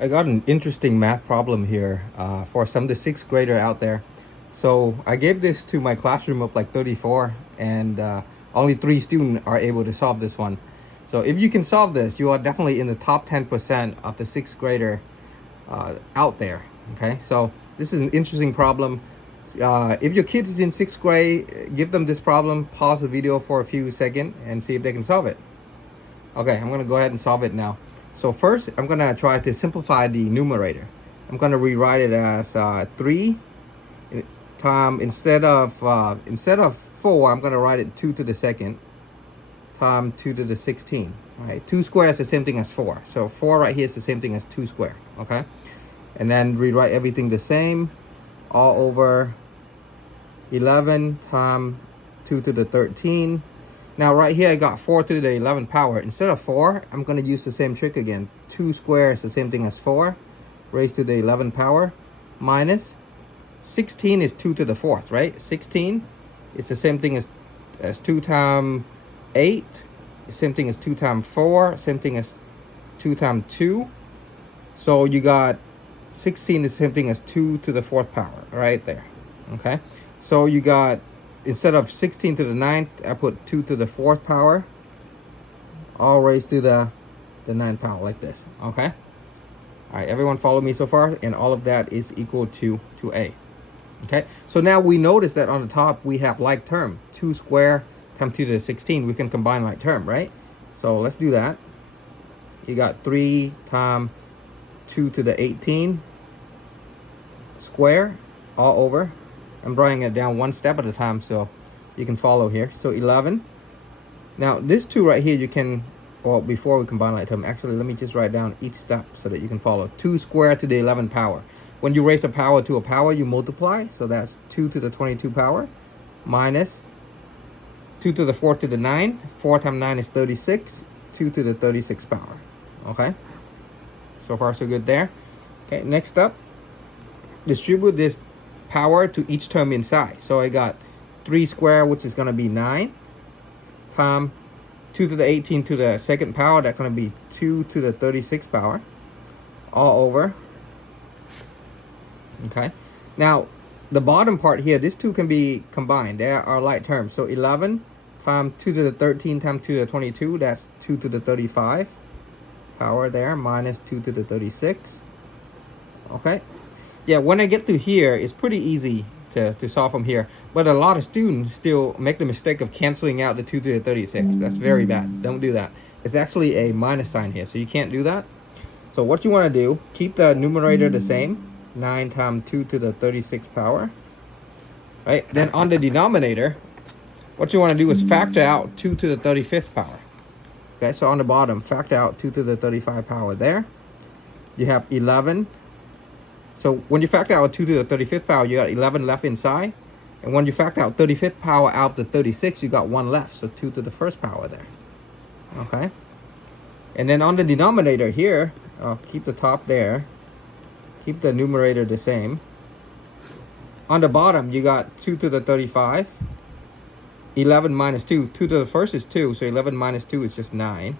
I got an interesting math problem here for some of the sixth grader out there. So I gave this to my classroom of like 34, and only 3 students are able to solve this one. So if you can solve this, you are definitely in the top 10% of the sixth grader out there. Okay, so this is an interesting problem. If your kid is in sixth grade, give them this problem, pause the video for a few seconds and see if they can solve it. Okay, I'm gonna go ahead and solve it now. So first, I'm gonna try to simplify the numerator. I'm gonna rewrite it as 3 times, instead of 4, I'm gonna write it 2 to the second times 2 to the 16. All right, 2 squared is the same thing as 4. So 4 right here is the same thing as 2 squared. Okay, and then rewrite everything the same, all over 11 times 2 to the 13. Now right here I got 4 to the 11th power. Instead of 4, I'm going to use the same trick again. 2 squared is the same thing as 4 raised to the 11th power, minus 16 is 2 to the 4th, right? 16 is the same thing as 2 times 8, same thing as 2 times 4, same thing as 2 times 2. So you got 16 is the same thing as 2 to the 4th power right there. Okay, so you got, instead of 16 to the 9th, I put 2 to the 4th power, all raised to the 9th power, like this. Okay, all right, everyone follow me so far? And all of that is equal to A. Okay, so now we notice that on the top we have like term, 2 squared times 2 to the 16. We can combine like term, right? So let's do that. You got 3 times 2 to the 18 square, all over. I'm drawing it down one step at a time so you can follow here. So 11. Now this 2 right here, you can, well, before we combine like term, actually let me just write down each step so that you can follow. 2 squared to the 11th power. When you raise a power to a power, you multiply. So that's 2 to the 22 power, minus 2 to the 4 to the 9. 4 times 9 is 36. 2 to the 36th power. Okay, so far so good there. Okay, next up, distribute this power to each term inside. So I got 3 squared, which is going to be 9, times 2 to the 18 to the 2nd power, that's going to be 2 to the 36th power, all over. Okay, now the bottom part here, this 2 can be combined. There are like terms. So 11 times 2 to the 13 times 2 to the 22, that's 2 to the 35 power there, minus 2 to the 36. Okay, yeah, when I get to here, it's pretty easy to solve from here. But a lot of students still make the mistake of canceling out the 2 to the 36. That's very bad. Don't do that. It's actually a minus sign here, so you can't do that. So what you want to do, keep the numerator the same, 9 times 2 to the 36th power. Right? Then on the denominator, what you want to do is factor out 2 to the 35th power. Okay, so on the bottom, factor out 2 to the 35 power there. You have 11. So when you factor out 2 to the 35th power, you got 11 left inside. And when you factor out 35th power out the 36, you got 1 left. So 2 to the 1st power there. Okay. And then on the denominator here, keep the top there. Keep the numerator the same. On the bottom, you got 2 to the 35. 11 minus 2. 2 to the 1st is 2. So 11 minus 2 is just 9.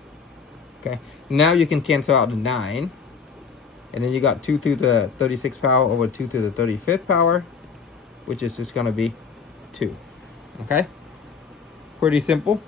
Okay. Now you can cancel out the 9. And then you got 2 to the 36th power over 2 to the 35th power, which is just going to be 2. Okay? Pretty simple.